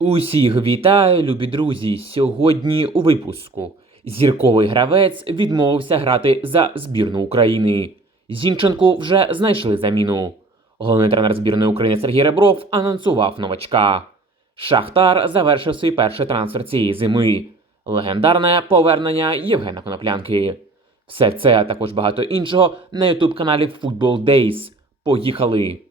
Усіх вітаю, любі друзі! Сьогодні у випуску зірковий гравець відмовився грати за збірну України. Зінченку вже знайшли заміну. Головний тренер збірної України Сергій Ребров анонсував новачка. Шахтар завершив свій перший трансфер цієї зими. Легендарне повернення Євгена Коноплянки. Все це, а також багато іншого на ютуб каналі Football Days. Поїхали!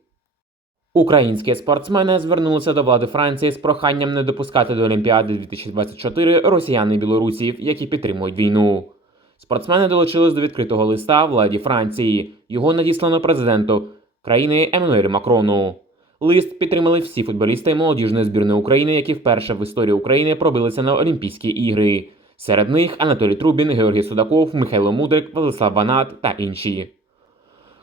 Українські спортсмени звернулися до влади Франції з проханням не допускати до Олімпіади 2024 росіян і білорусів, які підтримують війну. Спортсмени долучились до відкритого листа владі Франції. Його надіслано президенту країни Еммануелю Макрону. Лист підтримали всі футболісти молодіжної збірної України, які вперше в історії України пробилися на Олімпійські ігри. Серед них Анатолій Трубін, Георгій Судаков, Михайло Мудрик, Владислав Банат та інші.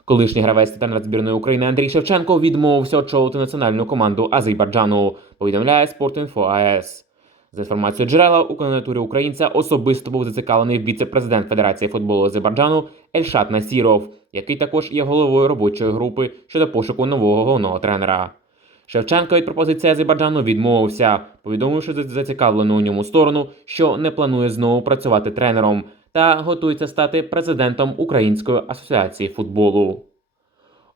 Колишній гравець та збірної України Андрій Шевченко відмовився очолити національну команду Азербайджану, повідомляє Спортінфо АЕС. За інформацією джерела, у кандидатурі українця особисто був зацікавлений віце-президент Федерації футболу Азербайджану Ельшат Насіров, який також є головою робочої групи щодо пошуку нового головного тренера. Шевченко від пропозиції Азербайджану відмовився, повідомивши за- зацікавлену у ньому сторону, що не планує знову працювати тренером та готується стати президентом Української асоціації футболу.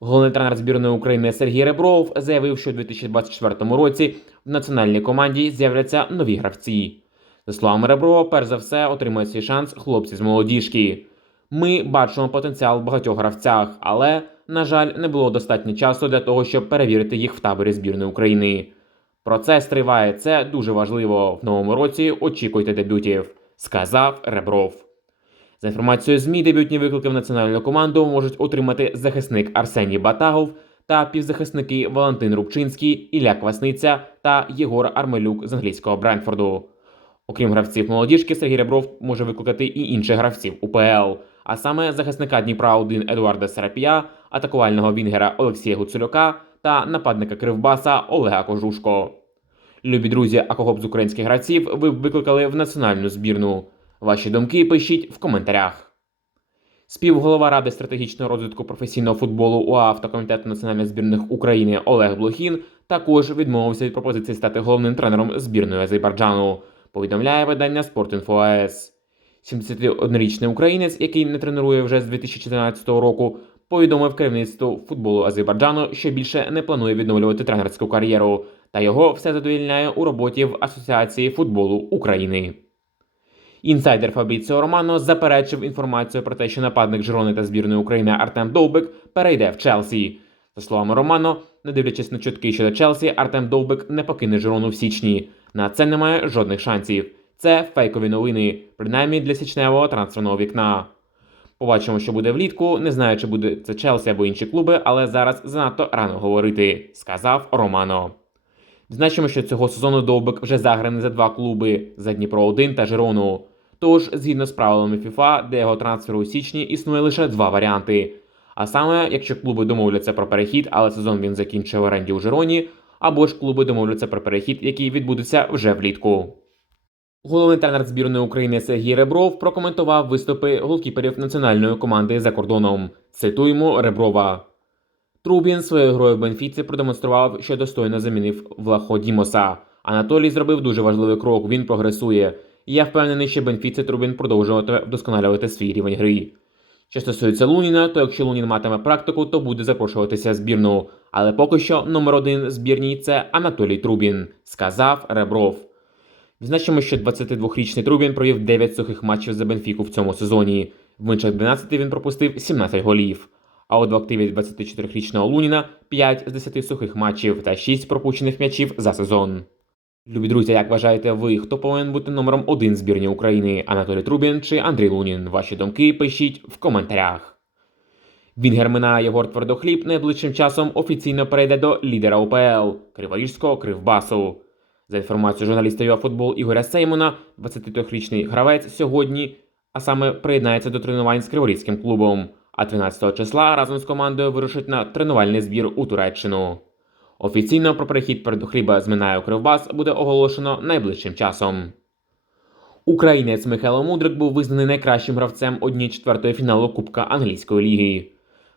Головний тренер збірної України Сергій Ребров заявив, що у 2024 році в національній команді з'являться нові гравці. За словами Реброва, перш за все отримають свій шанс хлопці з молодіжки. Ми бачимо потенціал в багатьох гравцях, але, на жаль, не було достатньо часу для того, щоб перевірити їх в таборі збірної України. Процес триває, це дуже важливо. В новому році очікуйте дебютів, сказав Ребров. За інформацією ЗМІ, дебютні виклики в національну команду можуть отримати захисник Арсеній Батагов та півзахисники Валентин Рубчинський, Ілля Квасниця та Єгор Армелюк з англійського Брентфорду. Окрім гравців молодіжки, Сергій Ребров може викликати і інших гравців УПЛ, а саме захисника Дніпра 1 Едуарда Серапія, атакувального вінгера Олексія Гуцулюка та нападника Кривбаса Олега Кожушко. Любі друзі, а кого б з українських гравців ви б викликали в національну збірну? Ваші думки пишіть в коментарях. Співголова Ради стратегічного розвитку професійного футболу УАФ та комітету національних збірних України Олег Блохін також відмовився від пропозиції стати головним тренером збірної Азербайджану. Повідомляє видання Спортінфо АЕС. 71-річний українець, який не тренує вже з 2014 року, повідомив керівництву футболу Азербайджану, що більше не планує відновлювати тренерську кар'єру, та його все задовільняє у роботі в Асоціації футболу України. Інсайдер Фабріціо Романо заперечив інформацію про те, що нападник Жирони та збірної України Артем Довбик перейде в Челсі. За словами Романо, не дивлячись на чутки щодо Челсі, Артем Довбик не покине Жирону в січні. На це немає жодних шансів. Це фейкові новини, принаймні для січневого трансферного вікна. Побачимо, що буде влітку. Не знаю, чи буде це Челсі або інші клуби, але зараз занадто рано говорити, сказав Романо. Значимо, що цього сезону Довбик вже заграний за два клуби за Дніпро 1 та Жирону. Тож, згідно з правилами FIFA, для його трансферу у січні існує лише два варіанти. А саме, якщо клуби домовляться про перехід, але сезон він закінчив в оренді у Жироні, або ж клуби домовляться про перехід, який відбудеться вже влітку. Головний тренер збірної України Сергій Ребров прокоментував виступи голкіперів національної команди за кордоном. Цитуємо Реброва. Трубін своєю грою в Бенфіці продемонстрував, що достойно замінив Влахо Дімоса. Анатолій зробив дуже важливий крок. Він прогресує. І я впевнений, що Бенфіці Трубін продовжуватиме вдосконалювати свій рівень гри. Що стосується Луніна, то якщо Лунін матиме практику, то буде запрошуватися збірну. Але поки що номер один збірній це Анатолій Трубін, сказав Ребров. Відзначимо, що 22-річний Трубін провів 9 сухих матчів за Бенфіку в цьому сезоні. В інших 12 він пропустив 17 голів. А от в активі 24-річного Луніна 5 з 10 сухих матчів та 6 пропущених м'ячів за сезон. Любі друзі, як вважаєте ви, хто повинен бути номером один збірні України? Анатолій Трубін чи Андрій Лунін? Ваші думки пишіть в коментарях. Вінгер Мина Єгор Твердохліб найближчим часом офіційно перейде до лідера УПЛ Криворіжського Кривбасу. За інформацією журналіста ЮАФутбол Ігоря Сеймона, 23-річний гравець сьогодні, а саме приєднається до тренувань з Криворізьким клубом, а 13 числа разом з командою вирушить на тренувальний збір у Туреччину. Офіційно про перехід Твердохліба з Минаю Кривбас буде оголошено найближчим часом. Українець Михайло Мудрик був визнаний найкращим гравцем однієї четвертої фіналу Кубка англійської ліги.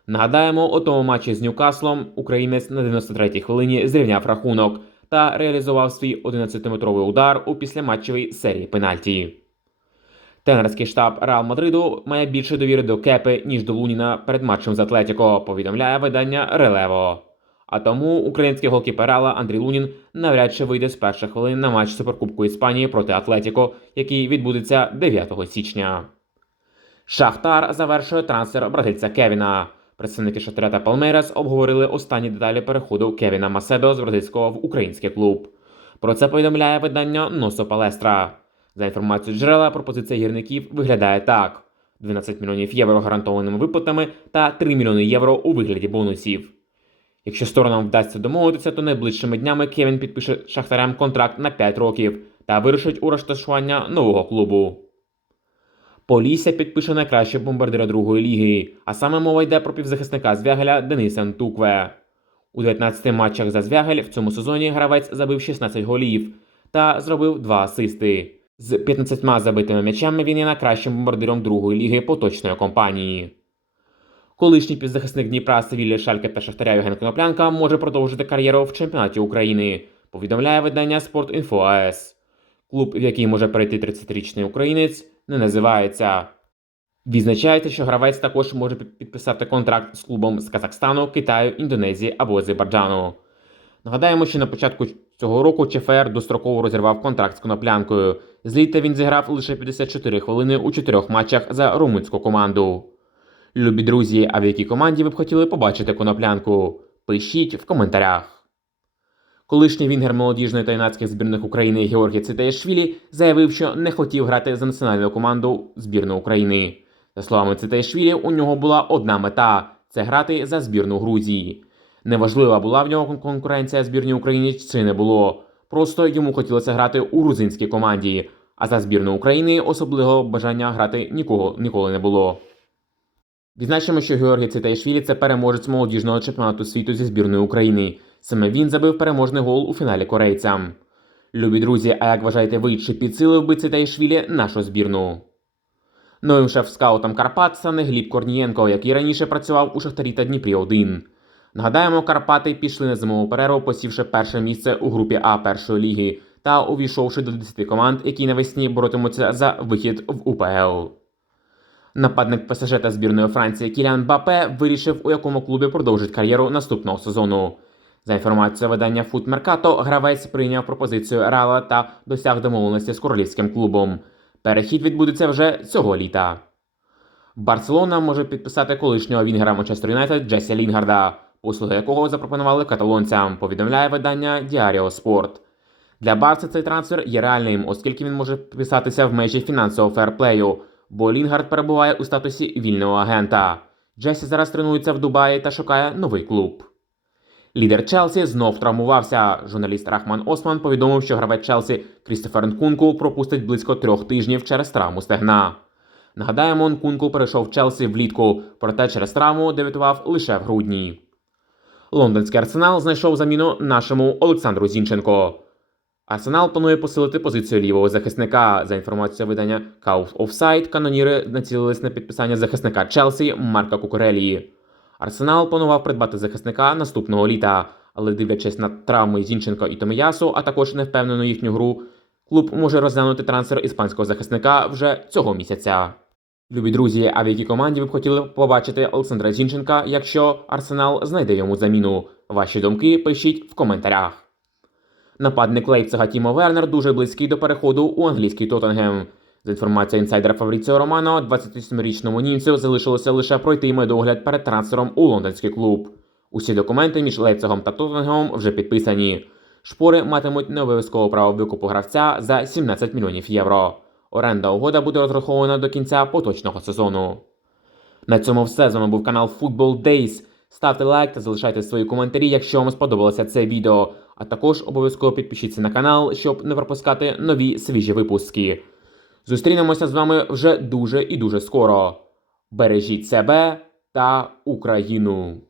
Нагадаємо, у тому матчі з Ньюкаслом українець на 93-й хвилині зрівняв рахунок та реалізував свій 11-метровий удар у післяматчевій серії пенальті. Тренерський штаб Реал Мадриду має більше довіри до Кепи, ніж до Луніна перед матчем з Атлетіко, повідомляє видання Релево. А тому український голкіпер Реала Андрій Лунін навряд чи вийде з перших хвилин на матч Суперкубку Іспанії проти Атлетіко, який відбудеться 9 січня. Шахтар завершує трансфер бразильця Кевіна. Представники Шахтаря та Палмейрас обговорили останні деталі переходу Кевіна Маседо з бразильського в український клуб. Про це повідомляє видання Носо Палестра. За інформацією джерела, пропозиція гірників виглядає так: 12 мільйонів євро гарантованими виплатами та 3 мільйони євро у вигляді бонусів. Якщо сторонам вдасться домовитися, то найближчими днями Кевін підпише з шахтарям контракт на 5 років та вирушить у розташування нового клубу. Полісся підпише найкращого бомбардира другої ліги, а саме мова йде про півзахисника Звягеля Дениса Нтукве. У 19 матчах за Звягель в цьому сезоні гравець забив 16 голів та зробив 2 асисти. З 15 забитими м'ячами він є найкращим бомбардиром другої ліги поточної компанії. Колишній півзахисник Дніпра, Севілля, Шальке та Шахтаря Євген Коноплянка може продовжити кар'єру в чемпіонаті України, повідомляє видання Спортінфо АЕС. Клуб, в який може перейти 30-річний українець, не називається. Відзначається, що гравець також може підписати контракт з клубом з Казахстану, Китаю, Індонезії або Азербайджану. Нагадаємо, що на початку цього року ЧФР достроково розірвав контракт з коноплянкою. З літа він зіграв лише 54 хвилини у чотирьох матчах за румунську команду. Любі друзі, а в якій команді ви б хотіли побачити коноплянку? Пишіть в коментарях. Колишній вінгер молодіжної та юнацьких збірних України Георгій Цитаєшвілі заявив, що не хотів грати за національну команду збірну України. За словами Цитаєшвілі, у нього була одна мета це грати за збірну Грузії. Неважлива була в нього конкуренція збірній України чи не було. Просто йому хотілося грати у грузинській команді, а за збірну України особливого бажання грати нікого ніколи не було. Відзначимо, що Георгій Цитаєшвілі – це переможець молодіжного чемпіонату світу зі збірної України. Саме він забив переможний гол у фіналі корейцям. Любі друзі, а як вважаєте ви, чи підсилив би Цитаєшвілі нашу збірну? Новим шеф-скаутом Карпат стане Гліб Корнієнко, який раніше працював у Шахтарі та Дніпрі 1. Нагадаємо, Карпати пішли на зимову перерву, посівши перше місце у групі А першої ліги та увійшовши до 10 команд, які навесні боротимуться за вихід в УПЛ. Нападник ПСЖ збірної Франції Кілян Бапе вирішив, у якому клубі продовжить кар'єру наступного сезону. За інформацією видання Foot Mercato, гравець прийняв пропозицію Реала та досяг домовленості з королівським клубом. Перехід відбудеться вже цього літа. Барселона може підписати колишнього вінгера Манчестер Юнайтед Джесі Лінгарда, послуги якого запропонували каталонцям, повідомляє видання Diario Sport. Для Барса цей трансфер є реальним, оскільки він може вписатися в межі фінансового ферплею, бо Лінгард перебуває у статусі вільного агента. Джесі зараз тренується в Дубаї та шукає новий клуб. Лідер Челсі знов травмувався. Журналіст Рахман Осман повідомив, що гравець Челсі Крістофер Нкунку пропустить близько трьох тижнів через травму стегна. Нагадаємо, Нкунку перейшов Челсі влітку, проте через травму дебютував лише в грудні. Лондонський арсенал знайшов заміну нашому Олександру Зінченко. Арсенал планує посилити позицію лівого захисника. За інформацією видання Kauf Offside, каноніри націлились на підписання захисника Челсі Марка Кукурелії. Арсенал планував придбати захисника наступного літа, але дивлячись на травми Зінченко і Томиясу, а також невпевнену їхню гру, клуб може розглянути трансфер іспанського захисника вже цього місяця. Любі друзі, а в якій команді ви б хотіли побачити Олександра Зінченка, якщо Арсенал знайде йому заміну? Ваші думки пишіть в коментарях. Нападник Лейпцига Тімо Вернер дуже близький до переходу у англійський Тоттенгем. За інформацією інсайдера Фабріціо Романо, 27-річному німцю залишилося лише пройти медогляд перед трансфером у лондонський клуб. Усі документи між Лейпцигом та Тоттенгемом вже підписані. Шпори матимуть необов'язково право викупу гравця за 17 мільйонів євро. Оренда угода буде розрахована до кінця поточного сезону. На цьому все. З вами був канал Football Days. Ставте лайк та залишайте свої коментарі, якщо вам сподобалося це відео. А також обов'язково підпишіться на канал, щоб не пропускати нові свіжі випуски. Зустрінемося з вами вже дуже і дуже скоро. Бережіть себе та Україну!